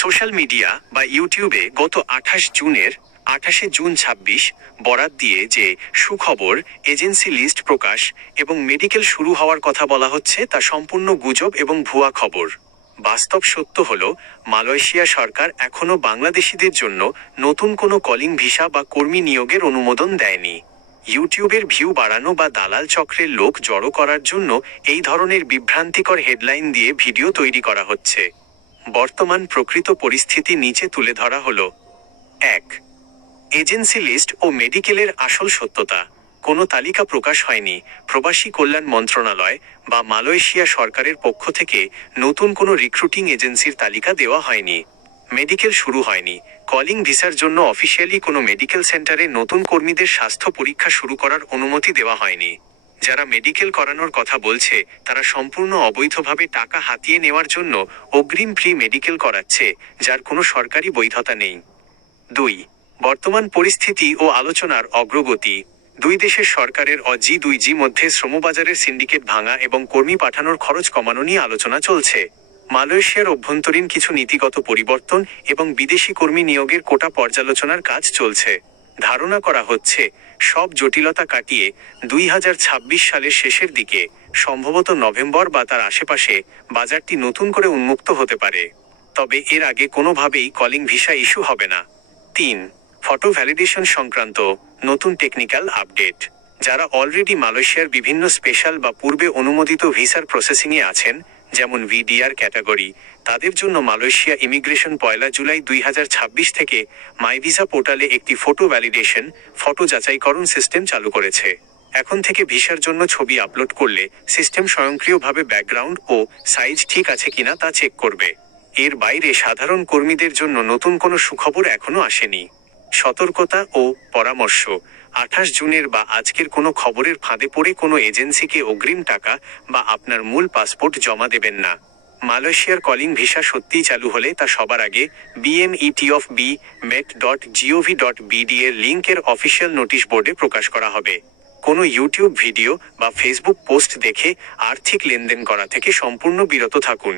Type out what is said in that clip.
Social media বা ইউটিউবে গত 28শে জুন 26 বরাত দিয়ে যে সুখবর, এজেন্সি লিস্ট প্রকাশ এবং মেডিকেল শুরু হওয়ার কথা বলা হচ্ছে তা সম্পূর্ণ গুজব এবং ভুয়া খবর। বাস্তব সত্য হল, মালয়েশিয়া সরকার এখনও বাংলাদেশিদের জন্য নতুন কোনো কলিং ভিসা বা কর্মী নিয়োগের অনুমোদন দেয়নি। ইউটিউবের ভিউ বাড়ানো বা দালাল চক্রের লোক জড়ো করার জন্য এই ধরনের বিভ্রান্তিকর হেডলাইন দিয়ে ভিডিও তৈরি করা হচ্ছে। বর্তমান প্রকৃত পরিস্থিতি নিচে তুলে ধরা হলো। 1. এজেন্সি লিস্ট ও মেডিকেলের আসল সত্যতা। কোনো তালিকা প্রকাশ হয়নি। প্রবাসী কল্যাণ মন্ত্রণালয় বা মালয়েশিয়া সরকারের পক্ষ থেকে নতুন কোনো রিক্রুটিং এজেন্সির তালিকা দেওয়া হয়নি। মেডিকেল শুরু হয়নি। কলিং ভিসার জন্য অফিসিয়ালি কোনো মেডিকেল সেন্টারে নতুন কর্মীদের স্বাস্থ্য পরীক্ষা শুরু করার অনুমতি দেওয়া হয়নি। যারা মেডিকেল করানোর কথা বলছে তারা সম্পূর্ণ অবৈধভাবে টাকা হাতিয়ে নেওয়ার জন্য অগ্রিম প্রি মেডিকেল করাচ্ছে, যার কোনো সরকারি বৈধতা নেই। 2. বর্তমান পরিস্থিতি ও আলোচনার অগ্রগতি। দুই দেশের সরকারের G2G মধ্যে শ্রমবাজারের সিন্ডিকেট ভাঙা এবং কর্মী পাঠানোর খরচ কমানো নিয়ে আলোচনা চলছে। মালয়েশিয়ার অভ্যন্তরীণ কিছু নীতিগত পরিবর্তন এবং বিদেশি কর্মী নিয়োগের কোটা পর্যালোচনার কাজ চলছে। ধারণা করা হচ্ছে, সব জটিলতা কাটিয়ে 2026 সালের শেষের দিকে, সম্ভবত নভেম্বর বা তার আশেপাশে, বাজারটি নতুন করে উন্মুক্ত হতে পারে। তবে এর আগে কোনোভাবেই কলিং ভিসা ইস্যু হবে না। 3. ফটো ভ্যালিডেশন সংক্রান্ত নতুন টেকনিক্যাল আপডেট। যারা অলরেডি মালয়েশিয়ার বিভিন্ন স্পেশাল বা পূর্বে অনুমোদিত ভিসার প্রসেসিংয়ে আছেন, যেমন VDR ক্যাটাগরি, তাদের জন্য মালয়েশিয়া ইমিগ্রেশন 1 জুলাই 2026 থেকে মাইভিসা পোর্টালে একটি ফটো ভ্যালিডেশন ফটো যাচাইকরণ সিস্টেম চালু করেছে। এখন থেকে ভিসার জন্য ছবি আপলোড করলে সিস্টেম স্বয়ংক্রিয়ভাবে ব্যাকগ্রাউন্ড ও সাইজ ঠিক আছে কিনা তা চেক করবে। এর বাইরে সাধারণ কর্মীদের জন্য নতুন কোনো সুখবর এখনো আসেনি। সতর্কতা ও পরামর্শ। 28 জুনের বা আজকের কোনো খবরের ফাঁদে পড়ে কোনো এজেন্সিকে অগ্রিম টাকা বা আপনার মূল পাসপোর্ট জমা দেবেন না। মালয়েশিয়ার কলিং ভিসা সত্যিই চালু হলে তা সবার আগে bmetofbmet.gov.bd এর লিঙ্কের অফিসিয়াল নোটিশ বোর্ডে প্রকাশ করা হবে। কোনো ইউটিউব ভিডিও বা ফেসবুক পোস্ট দেখে আর্থিক লেনদেন করা থেকে সম্পূর্ণ বিরত থাকুন।